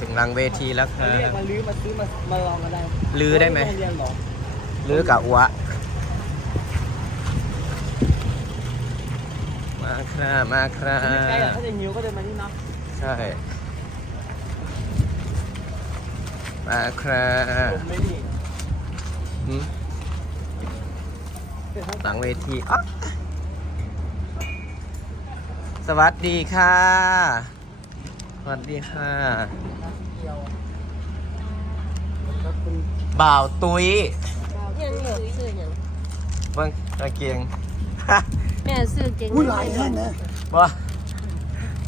ถึงหลังเวทีแล้วคมารัเรียกบ มาลื้อมาซื้อมามาลองกันได้ลื้อได้ไหมโรงเรียนเหรอลือกับอัวมาครับมาครัไม่ใกล้อะบถ้าจะหิวก็เดินมานี่เนาะใช่ มาครับผมไม่นี่หืมเป็นทั้งหลังเวทีอ๊ะสวัสดีค่ะ สวัสดีค่ะ เดียวแล้วคุณ บ่าวตุยยังเหลือซื้อยังเบิ้งกางเกงแม่ซื้อเก่งอุ้ยหลายแน่นนะบ่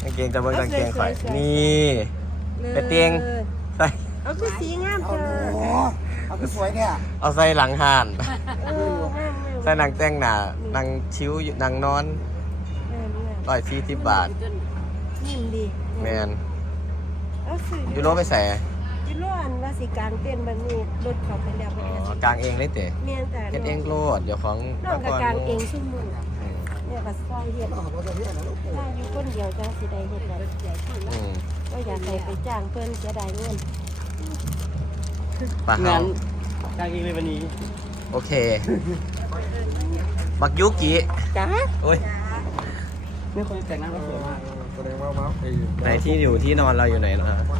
กางเกงจะเบิ้งกางเกงข่อยนี่ไปเตียงใส่เอาคือสีงามเอาเธหอนูเอาไปสวยเนี่ยเอาใส่หลังห่านเอองามงามใส่หนังแต่งหน้าหนังชิวอยู่หนังนอนงามงามร้อยสี่สิบบาทนิ่มดีแมนเอาซื้อยูโรไปใส่ ยูโรอันว่าสิกลางเต้นแบบนี้รถเขาไปแล้วอ๋ไปอกลางเองเลยเตะเมียนแต่เฮ็ดเองโลดเดี๋ยวของน้องกับกลางเองชุ่มมืออืมเนี่ยก็ซอยเฮ็ดอ๋อว่าจะเรียกอะไรลูกถ้าอยู่คนเดียวจังสิได้เฮ็ดได้อืมก็อยากให้ไปจ้างเพิ่นเสียดายเงินปะเฮางั้นกางเองเลยวันนี้โอเค บักยุกิจ้าโอ้ยไม่คนแต่งหน้าก็สวยมากแสดงว่ามาไอ้ไหนที่อยู่ที่นอนเราอยู่ไหนนะนี่เขาคิดว่า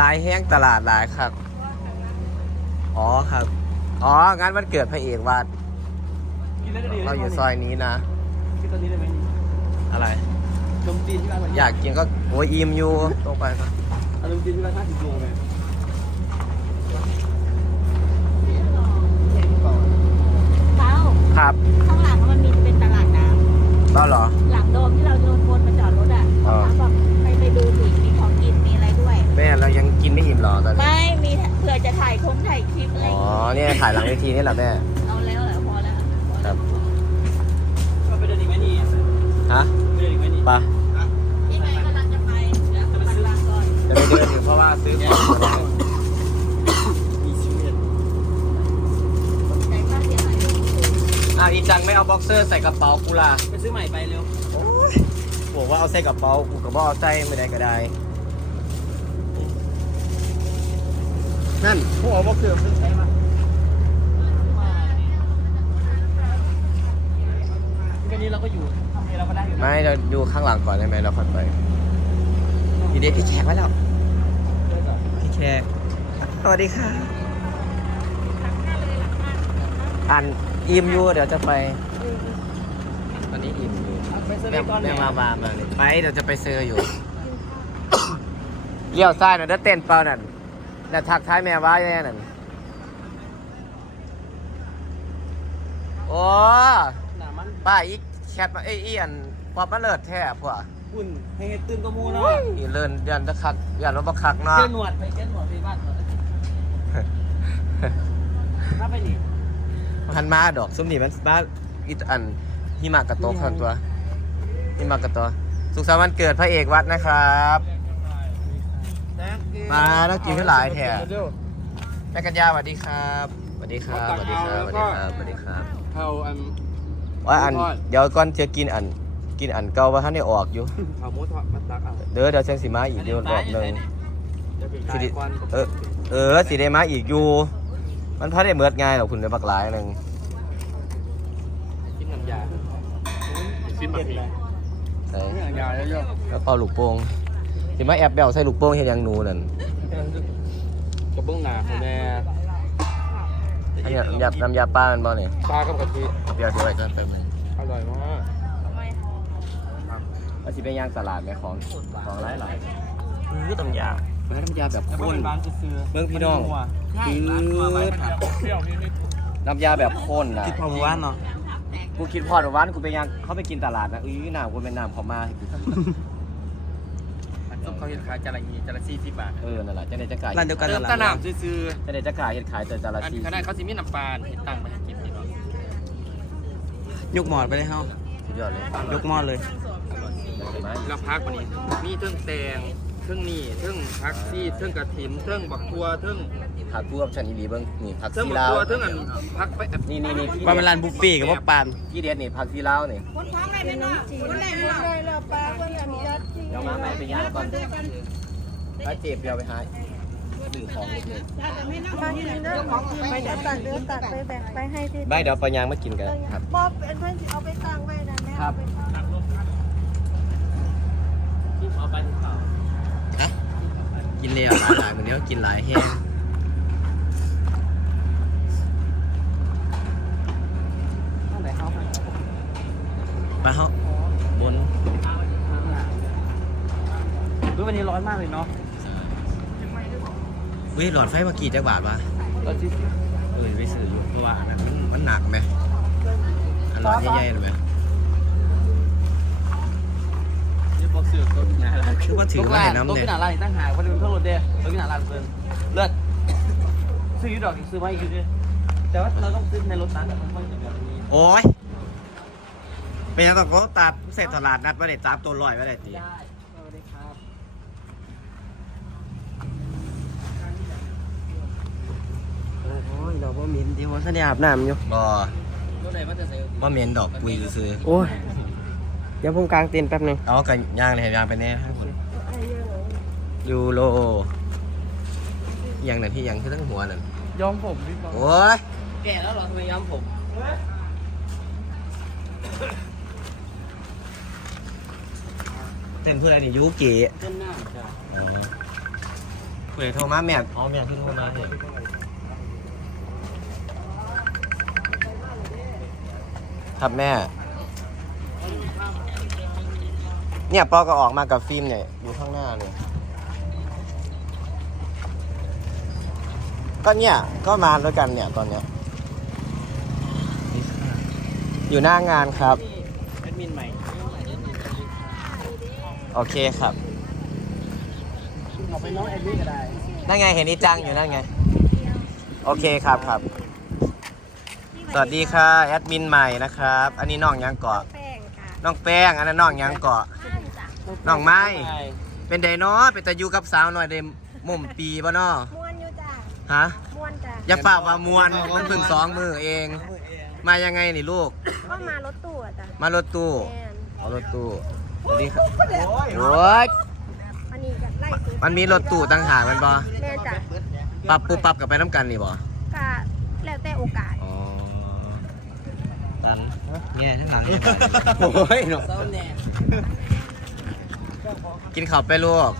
ลายแห้งตลาดหลายครับ อ๋อครับ อ๋องานวันเกิดพระเอกวาดกินแล้วก็ดีเราอยู่ซอยนี้นะ กินตอนนี้ได้ไหมอะไรขนมจีนที่ร้านวันอยากกินก็โอ้ยอิมอยู่ตรงไปครับขนมจีนที่ร้านห้าสิบโลไหม เป้า ครับ ข้างหลังมันมีเป็นตลาดน้ำ ก็เหรอ หลังโดมที่เราโดนวนมาจอดรถอะ อ๋อ แบบไปไปดูสิมีของกินมีอะไรด้วย แม่เรายังกินไม่อิ่มเหรอตอนนี้ ไม่มีเผื่อจะถ่ายคงถ่ายคลิปอะไร อ๋อ เนี่ยถ่ายหลังเวทีนี่แหละแม่ เอาแล้วแหละพอแล้วครับก็ไปเดินอีกไหมนี่ฮะไปเดินอีกไหมนี่ไปะพี่ไงกำลังจะไปเดี๋ยวไปดูก่อนจะไปเดินอยู่เพราะว่าซื้อของมาแล้วมีชีวิตแต่ค่าเสียหายไม่ถูกอะอีจังไม่เอาบ็อกเซอร์ใส่กระเป๋ากูล่ะไปซื้อใหม่ไปเร็วบอกว่าเอาใส่กระเป๋ากูก็บอกเอาใส่ไม่ได้ก็ได้นั่นพวกเอาบอกเกือบซื้อใช้มาแค่ นี้เราก็อยู่ทำเองเราก็ได้อยู่นะไม่เราดูข้างหลังก่อนได้ไหมเราค่อยไปดีเดพี่แขกมาแล้วพี่แขกสวัสดีค่ะอ่านอิ่มอยู่เดี๋ยวจะไปตอนนี้อิ่มอยู่ไปซื้อแม่ไปก่อนแม่เนี่ยมาบามาเลยไปเดี๋ยวจะไปซื้ออยู่ เลี้ยวซ้ายหน่อยเด้อเต้นเปล่านั่นน่ะทักท้ายแม่ไว้แน่นั่นโอ้หนามัน ป้าอีก แคทมาเอ้ยอีอันพอมาเลิศแท้พวกอุ่นให้เฮ็ดตื่นก็มูเนาะอีเลินยันตะคักยันรถบักคักเนาะเจ้าหนวดไปเจ้าหนวดไปบ้านก่อนถ้าไปนี่พันมาดอกซุ้มนี่มันบ้านอีอันหิมะกระโตกทันตัวหิมะกระโตกสุขสันต์วันเกิดพระเอกวัดนะครับ มาแล้วกินขึ้นหลายแถบแม่กัญญาสวัสดีครับสวัสดีครับสวัสดีครับสวัสดีครับสวัสดีครับเขาอัน ว่าอันหมูทอดเดี๋ยวก่อนจะกินอัน กินอันเก่าว่าท่านได้ออกอยู่เขาหมูทอดมาตักเอาเด้อเดี๋ยวเชียงสีมาอีกเดี๋ยวรอบหนึงสิได้เออเออสีได้มาอีกอยู่ มันพอได้เมิดง่ายหรอกคุณได้บักหลายหนึ่งกินน้ำยากินแบบนี้ใส่กินน้ำยาเยอะแล้วเป่าลูกโป่งสิมาแอบแบวใส่ลูกโป่งเห็นยังหนูนั่นๆกระเบื้องหนาของแม่อันนี้น้ำยาน้ำยาป้ามันบ่เนี่ยปลากับกะทิเดี๋ยวเดี๋ยวไว้ก่อนแป๊บนึงอร่อยมากว่าสิไปย่างตลาดไหมของของหลายหลายคือน้ำยาน้ำยาแบบข้นเบื้องพี่น้องคือน้ำยาแบบข้นนะคิดพอหมู่านเนาะกูคิดพอดวันกูไปย่างเขาไปกินตลาดนะอื้อน้ำกูเป็นหน้ำเขามาซุปเขาเห็นขายจานละยี่จานละสี่สิบบาท เออ นั่นแหละจะได้จะกายร้านเดียวกันเติมตะนำซื้อจะได้จะกายเห็ดขายแต่จานละอันสี่ขนาดเขาสิมีน้ำปลาเห็นตังไปกิน ยกหมอนไปเลยเฮาสุดยอดเลยยกหมอนเลย เราพักวันนี้ มีเครื่องแตงเคเครื่องนี่เครื่องพักซี่เครื่องกระถินเครื่องบักทัวเครื่องผักผู้กับฉันอีหลีเบิ้งนี่ผักเครื่องซีบักลาวทัวเครื่องอันพักไปนี่นี่นี่ที่ปลาเป็นร้านบุฟเฟ่ต์กับพวกปานที่เด็ดนี่ผักซีลาวนี่เป็นน้ำจีนเลยเราปลาคนละมีรสจีนเดี๋ยวมาใหม่ไปย่างก่อนถ้าเจ็บเดี๋ยวไปหา ดื่มของนิดนึงมากินเด้อไปเดี๋ยวตัดเด้อตัดไปแบ่งไปให้ที่ไม่เดี๋ยวไปย่างมากินกันครับบอบเป็นเพื่อนเอาไปตั้งไว้นะแม่ครับฮะกินเลยอะหลายๆเหมือนนี้ก็กินหลายแห้งต้องไหนเขาไปเฮาบนดูวันนี้ร้อนมากเลยเนาะ วิหลอดไฟมากี่จักบาทวะร้อนจริงเออไปซื้ออยู่เพราะว่าอันนั้นมันมันหนักไหมอันหลอดใหญ่ๆเลยไหมนี่บอกเสือกตัวกินอะไรคือว่าถือมาให้น้ำตัวเนี่ยกินอะไรตั้งหากวันนี้มันเท่าไหร่เด้ตัวกินอะไรเพิ่นเลือดซื้อยูดอกซื้อมาอีกคือแต่ว่าเราต้องซื้อในรถนั้นมันไม่ใช่แบบนี้โอ้ยเป็นยังตอกโกตัดเสร็จตลาดนัดว่าได้จับตัวลอยว่าได้ตี ได้สวัสดีครับ โอ้ย เราบ่มีที่ว่าสัญญาอาบน้ำอยู่ บ่รถไหนมันจะใส่ว่าเหม็นดอกปุยซื้อโอ้ย เดี๋ยวผมกลางเต็นท์แป๊บหนึง เอากันย่างเลยย่างไปแน่ให้คนยูโรอยังไหนที่ยังคือตั้งหัวนั่นยอมผมพี่บอลโอ้ยแก่แล้วเหรอทำไมยอมผมเต้นเพื่ออะไรนี่ยูเกะเต้นหน้าจ้ะเพื่อโทรมาแม่อ๋อแม่ที่โทรมาเหร ครับแม่ เนี่ยปอก็ออกมากับฟิล์มเนี่ยอยู่ข้างหน้าเนี่ยก็เนี่ยก็มาด้วยกันเนี่ยตอนเนี้ย อยู่หน้างานครับแอดมินใหม่ โอเคครับเอาไปน้องแอดมินก็ได้นั่นไงเห็นอีจังอยู่นั่นไง โอเคครับครับ สวัสดีค่ะแอดมินใหม่นะครับ อันนี้น้องยังเกาะแป้งค่ะน้องแป้ง อันนั้นน้องยังเกาะน้องไม้ เป็นไดเนาะเป็นตาอยู่กับสาวหน่อยเดมมุมปีบ่เนาะม้วนอยู่จ้ะฮะม้วนจ้ะอย่าฝ่าว่ามวนมันเพิ่งสองมือเอง มายังไงนี่ลูก ก็มารถตู้อะจ้ะมารถตู้แม่นเอารถตู้สวัสดีครับโอ้ยอันนี้จะไล่ซื้อมันมีรถตู้ต่างหากแมันบ่แม่จ้ะปรับปุ๊บปรับกับไปน้ำกันนี่บ่ก็แล้วแต่โอกาสอ๋อ ตันแง่ทั้งหลังโอ้ยเนาะเศร้าแน่กินข้าวไปลูก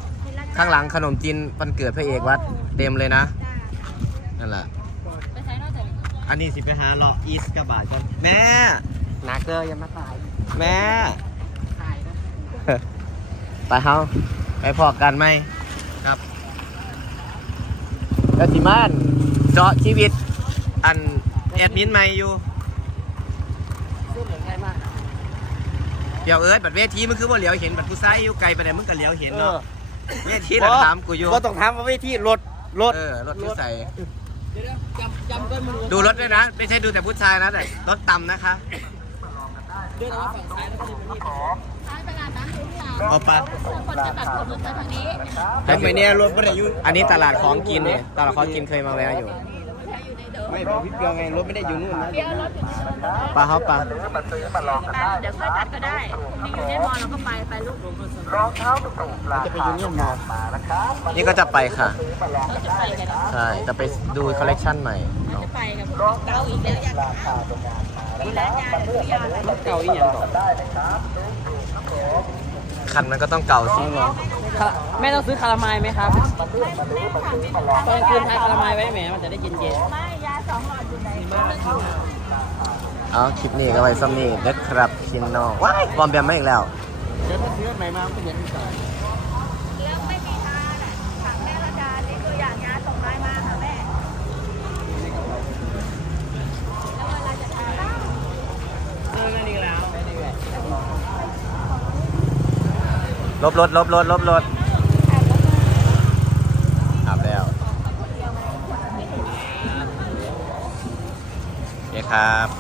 ข้างหลังขนมจีนวันเกิดพระเอกวัดเต็มเลยนะจ้านั่นแหละ อันนี้สิไปหาเลาะอีสกระบาดกันแม่นักเด้ออย่ามาตาย แม่ไปเฮาไปพอกันไหมครับกสิมานเจาะชีวิตอันแอดมินใหม่อยู่ ซื้อเหมือนง่ายมากเดี๋ยวเอิร์ดบัดเวทีมันคือว่าเหลียวเห็นบัดผู้ชายอยู่ไกลไปไหนมึงก็เหลียวเห็นเอเนาะอเวทีน่ะถามกูอยู่ก็ต้องถามว่าเวทีรถรถเออรถที่ใส่เดี๋ยวจำจำเพื่อนมันดูรถด้วยนะ ไม่ใช่ดูแต่ผู้ชายนะแต่รถต่ำนะคะเดินออกมาฝั่งซ้ายแล้วก็เดินไปนี่เอาปะคนจะตัดผมรถทางนี้ทำไมเนี่ยรถไม่ได้ยุ่อันนี้ตลาดของกินเนี่ยตลาดของกินเคยมาแล้วอยู่ ไม่บอกพี่เปียวไงรถไม่ได้อยู่นู่นนะ เดี๋ยวรถอยู่ที่รถปลาเขาปลาเดี๋ยวค่อยตัดก็ได้พรุ่งนี้อยู่ในมอเราก็ไปไปลูกจะไปอยู่นี่มอนี่ก็จะไปค่ะเราจะไปกันใช่ จะไปดูคอลเลกชันใหม่เราจะไปกับเก้าอีกแล้วอยากมีร้านยาหรือยาอะไรรถเก่าอีกอย่างก่อนคันมันก็ต้องเก่าสิ แม่ต้องซื้อคาราไมายไหมครับตอนคืนทายคาราไมายไว้แหมมันจะได้เย็นไม่ยาสองหลอดอยู่ไหนเอาคลิปนี้ก็ไว้ซ้ำนี้นะครับพี่น้องว้ายบอมแบมมาอีกแล้ว เดี๋ยวถ้าซื้อใหม่มาก็เย็นกว่าแล้วไม่มีทาแหละถามแม่ละดานี่ตัวอย่างยาส่งไม้มาค่ะแม่แล้วเวลาจะทาบ้าง ซื้อกันอีกแล้ว ลบรถลบรถลบรถขับแล้วโอเคครับ